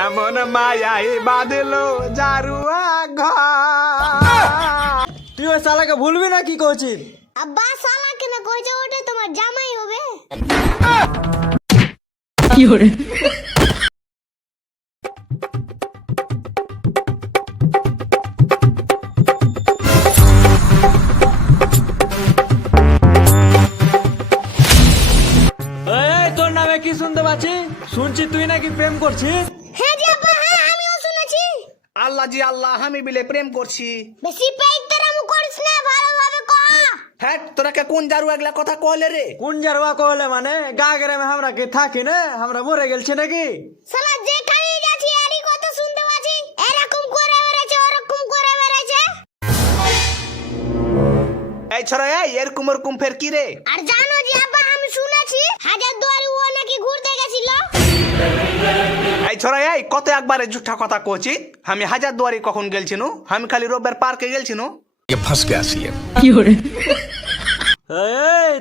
এমন মায়াই বাঁধলো জারুয়া ঘর। তুই ওই শালাকে ভুলবি না কি করছিস? আব্বা শালাকে না কইছে ওটা তোমার জামাই হবে। কি করে? তোর নামে কি শুনতে পাচ্ছি? শুনছি তুই নাকি প্রেম করছিস। হ্যাঁ জি আব্বা, হ্যাঁ আমিও শুনেছি। আল্লাহ জি আল্লাহ, আমি বিলে প্রেম করছি। বেশি পেইতারাম করিস না, ভালোভাবে কহ। হ্যাঁ, তোরাকে কোন জারু এগুলা কথা কইলে রে? কোন জারুয়া কহলে মানে গা গ্রামে আমরা কি থাকি না? আমরা মরে গেলছি নাকি? শালা যেখানে যাচ্ছি এরই কথা শুনতে পাচ্ছি, এরকম করে বেড়াচ্ছে ওরকম করে বেড়াচ্ছে। এই ছড়া এরকম ওরকম ফের কি রে? আর জানো জি আব্বা, আমি শুনেছি হাজারদুয়ারি ও নাকি ঘুরতে গেছিল। এই ছড়া কত একবারে ঝুঠা কথা কইছি। আমি হাজারদুয়ারি কখন গেলছিনু? আমি খালি রোববার পার্কে গেলছিনু। ये फंस गया सी है। কি করে?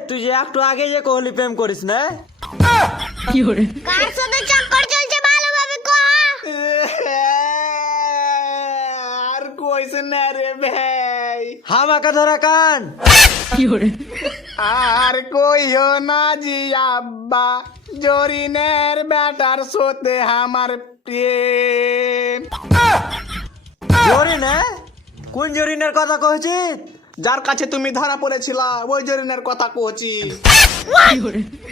তুই যে একটু আগে যে কহলি প্রেম করিস না। কি করে? কার সাথে চক্কর চলছে ভালোভাবে কহ। আর কইছ না রে ভাই। হামাকা ধরা কান। কি করে? আর কইও না জি আব্বা, জরিনের বেটার সাথে আমার প্রেম। জরিনা? কোন জরিনের কথা কইছিস? যার কাছে তুমি ধরা পড়েছিলা ওই জরিনের কথা কইছি।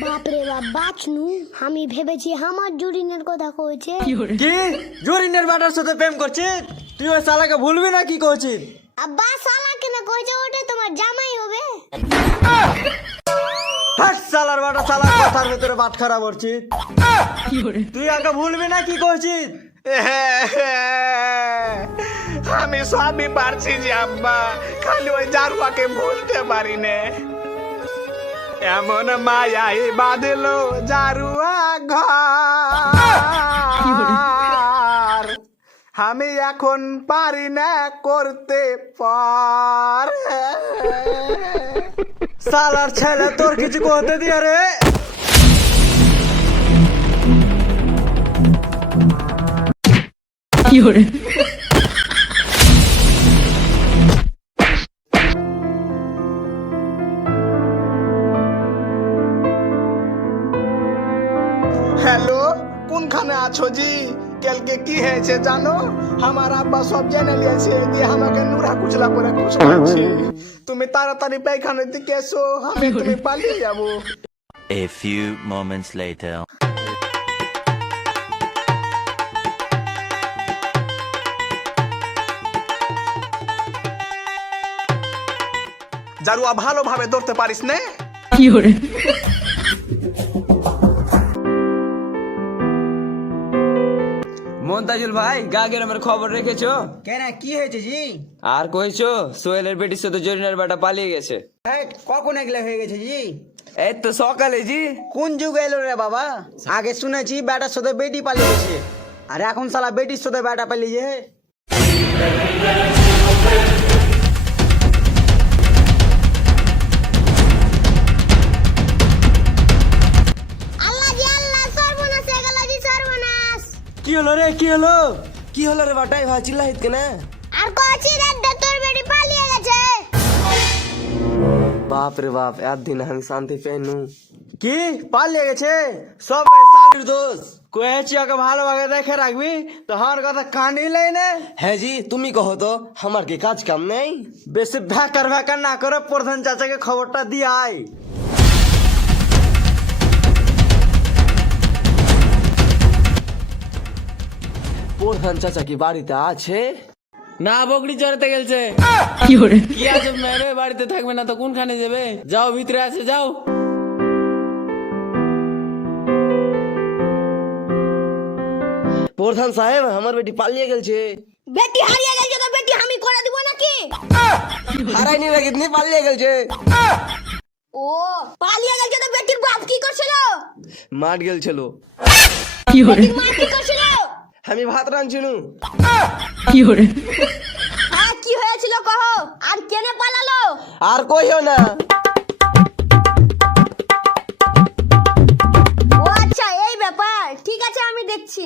বাপরে বাপ, বাঁচনু আমি ভেবেছি আমার জুরিনের কথা কইছে। কি জরিনের বেটার সাথে প্রেম করছিস? তুই ওই শালাকে ভুলবি না কি করছিস? আব্বা শালাকে না কইছে ওটা তোমার জামাই হবে। হাট শালার বেটা, শালার কথার ভিতরে বাট খারাপ করছিস। তুই আগে ভুলবি না কি করছিস? আমি সবই পারছি যে আব্বা, খালি ওই জারুয়াকে ভুলতে পারি না। এমন মায়াই বাঁধলো জারুয়া ঘর, আমি এখন পারি না করতে পার। শালার ছেলে তোর কিছু করতে দিয়া রে। কি করে? হ্যালো, কোনখানে আছো জি? কালকে কি হয়েছে জানো? আমার আব্বা সব জেনে লিয়েছে, দিয়ে আমাকে নুরা কুচলা করে খুশাচ্ছে। তুমি তাড়াতাড়ি পায়খানার দিকে এসো, আমি তুমি পালিয়ে যাবো। A few moments later. জারুয়া ভালোভাবে ধরতে পারিস না? কি করে? মন্তাজুল ভাই, গা গ্রামের খবর রেখেছো? কেন, কি হয়েছে জি? আর কইছো সোহেলের বেটির সাথে জরিনার বেটা পালিয়ে গেছে। কখন এগুলা হয়ে গেছে জি? এই তো সকালে জি। কোন যুগ এলো রে বাবা? আগে শুনেছি বেটার সাথে বেটি পালিয়ে গেছে, আর এখন শালা বেটির সাথে বেটা পালিয়ে যায়। আল্লাহ জি আল্লাহ, সর্বনাশ হয়ে গেল জি, সর্বনাশ। কি হলো রে? কি হলো? কি হলো রে বাটাই ভাই, চিল্লাহিত কেনে? আর কইছি রে তোর বেটি পালিয়ে গেছে। বাপ রে বাপ, এত দিন আমি শান্তি পেনু। কি পালিয়ে গেছে? সব এই শালির দোষ। কয়েছি ওকে ভালোভাবে দেখে রাখবি, তো আমার কথা কানই লাই না। হ্যাঁ জি, তুমি কहो তো, আমার কি কাজ কাম নেই? বেশি ভ্যাকার ভ্যাকার না করে প্রধান চাচাকে খবরটা দিয়ে আয়। প্রধান চাচা কি বাড়িতে আছে? না, বকরি চড়াতে গেলছে। কি আজব মেয়ে, বাড়িতে থাকবে না তো কোনখানে যাবে? যাও, ভিতরে আছে, যাও। প্রধান সাহেব, আমার বেটি পালিয়ে গেছে। বেটি হারিয়ে গেছে তো বেটি আমি করে দিব নাকি? হারাইনি না, কিতনি পালিয়ে গেছে। ও পালিয়ে গেছে তো বেটির বাপ কি করছিল? মাঠ গেলছিল। বেটির মা কি করছিল? আমি ভাত রাঁধছিনু। হ্যাঁ, কি হয়েছিল কहो? আর কেনে পালালো? আর কইও না। ও আচ্ছা, এই ব্যাপার। ঠিক আছে, আমি দেখছি।